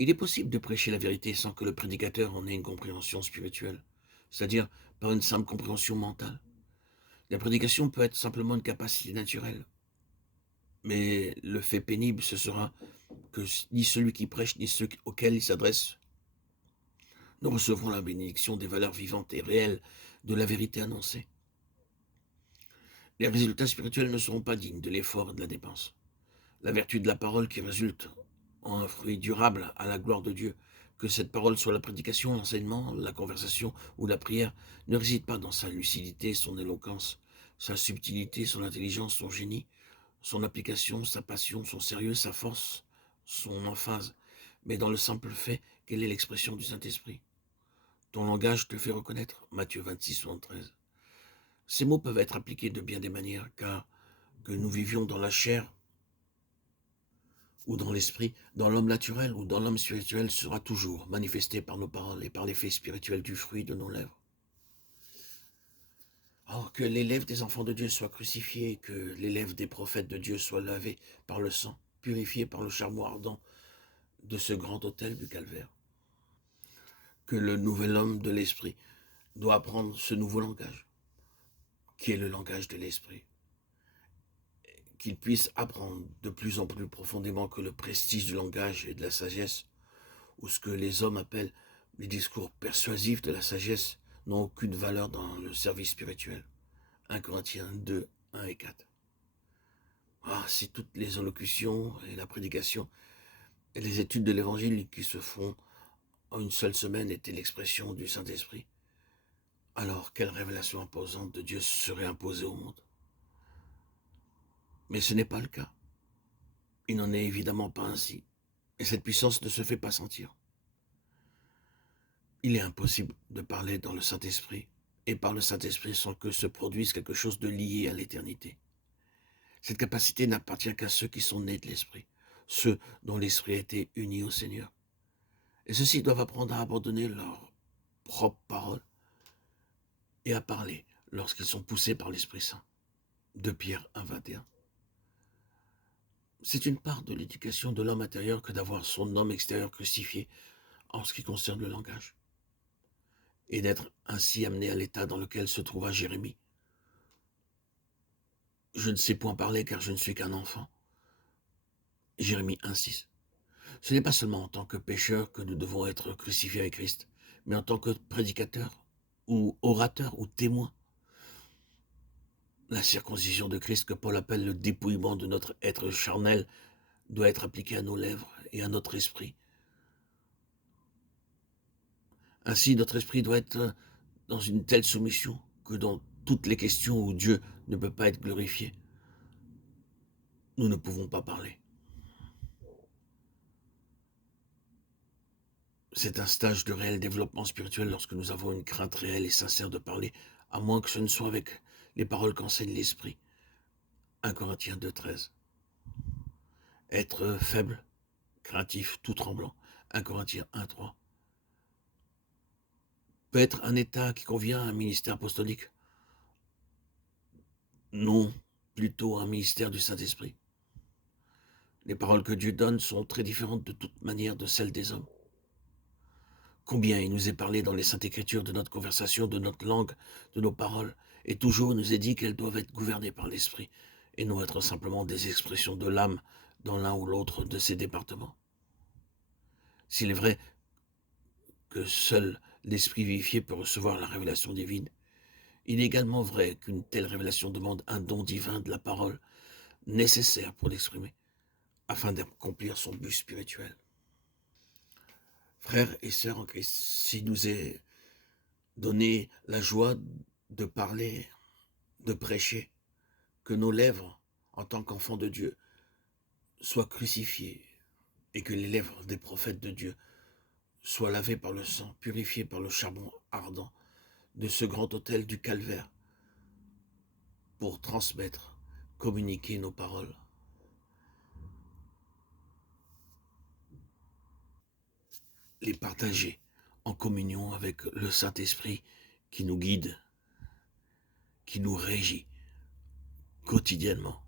Il est possible de prêcher la vérité sans que le prédicateur en ait une compréhension spirituelle, c'est-à-dire par une simple compréhension mentale. La prédication peut être simplement une capacité naturelle, mais le fait pénible, ce sera que ni celui qui prêche, ni ceux auxquels il s'adresse ne recevront la bénédiction des valeurs vivantes et réelles de la vérité annoncée. Les résultats spirituels ne seront pas dignes de l'effort et de la dépense. La vertu de la parole qui résulte en un fruit durable à la gloire de Dieu, que cette parole soit la prédication, l'enseignement, la conversation ou la prière, ne réside pas dans sa lucidité, son éloquence, sa subtilité, son intelligence, son génie, son application, sa passion, son sérieux, sa force, son emphase, mais dans le simple fait qu'elle est l'expression du Saint-Esprit. Ton langage te fait reconnaître, Matthieu 26, 73. Ces mots peuvent être appliqués de bien des manières, car que nous vivions dans la chair ou dans l'esprit, dans l'homme naturel ou dans l'homme spirituel sera toujours manifesté par nos paroles et par l'effet spirituel du fruit de nos lèvres. Or, que les lèvres des enfants de Dieu soient crucifiées, que les lèvres des prophètes de Dieu soient lavées par le sang, purifiées par le charbon ardent de ce grand autel du calvaire. Que le nouvel homme de l'esprit doit apprendre ce nouveau langage, qui est le langage de l'esprit. Qu'il puisse apprendre de plus en plus profondément que le prestige du langage et de la sagesse, ou ce que les hommes appellent les discours persuasifs de la sagesse, n'ont aucune valeur dans le service spirituel. 1 Corinthiens 2, 1 et 4. Ah, si toutes les allocutions et la prédication et les études de l'évangile qui se font en une seule semaine étaient l'expression du Saint-Esprit, alors quelle révélation imposante de Dieu serait imposée au monde? Mais ce n'est pas le cas. Il n'en est évidemment pas ainsi. Et cette puissance ne se fait pas sentir. Il est impossible de parler dans le Saint-Esprit et par le Saint-Esprit sans que se produise quelque chose de lié à l'éternité. Cette capacité n'appartient qu'à ceux qui sont nés de l'Esprit, ceux dont l'Esprit a été uni au Seigneur. Et ceux-ci doivent apprendre à abandonner leur propre parole et à parler lorsqu'ils sont poussés par l'Esprit Saint. 2 Pierre 1, 21. C'est une part de l'éducation de l'homme intérieur que d'avoir son homme extérieur crucifié en ce qui concerne le langage, et d'être ainsi amené à l'état dans lequel se trouva Jérémie. Je ne sais point parler car je ne suis qu'un enfant. Jérémie 1,6. Ce n'est pas seulement en tant que pécheur que nous devons être crucifiés avec Christ, mais en tant que prédicateur, ou orateur, ou témoin. La circoncision de Christ que Paul appelle le dépouillement de notre être charnel doit être appliquée à nos lèvres et à notre esprit. Ainsi, notre esprit doit être dans une telle soumission que dans toutes les questions où Dieu ne peut pas être glorifié, nous ne pouvons pas parler. C'est un stage de réel développement spirituel lorsque nous avons une crainte réelle et sincère de parler, à moins que ce ne soit avec les paroles qu'enseigne l'Esprit. 1 Corinthiens 2, 13. Être faible, craintif, tout tremblant. 1 Corinthiens 1, 3. Peut être un état qui convient à un ministère apostolique? Non, plutôt un ministère du Saint-Esprit. Les paroles que Dieu donne sont très différentes de toute manière de celles des hommes. Combien il nous est parlé dans les Saintes Écritures de notre conversation, de notre langue, de nos paroles, et toujours il nous est dit qu'elles doivent être gouvernées par l'Esprit, et non être simplement des expressions de l'âme dans l'un ou l'autre de ces départements. S'il est vrai que seul l'Esprit vivifié peut recevoir la révélation divine, il est également vrai qu'une telle révélation demande un don divin de la parole, nécessaire pour l'exprimer, afin d'accomplir son but spirituel. Frères et sœurs en Christ, s'il nous est donné la joie de parler, de prêcher, que nos lèvres, en tant qu'enfants de Dieu, soient crucifiées et que les lèvres des prophètes de Dieu soient lavées par le sang, purifiées par le charbon ardent de ce grand autel du calvaire pour transmettre, communiquer nos paroles. Les partager en communion avec le Saint-Esprit qui nous guide, qui nous régit quotidiennement.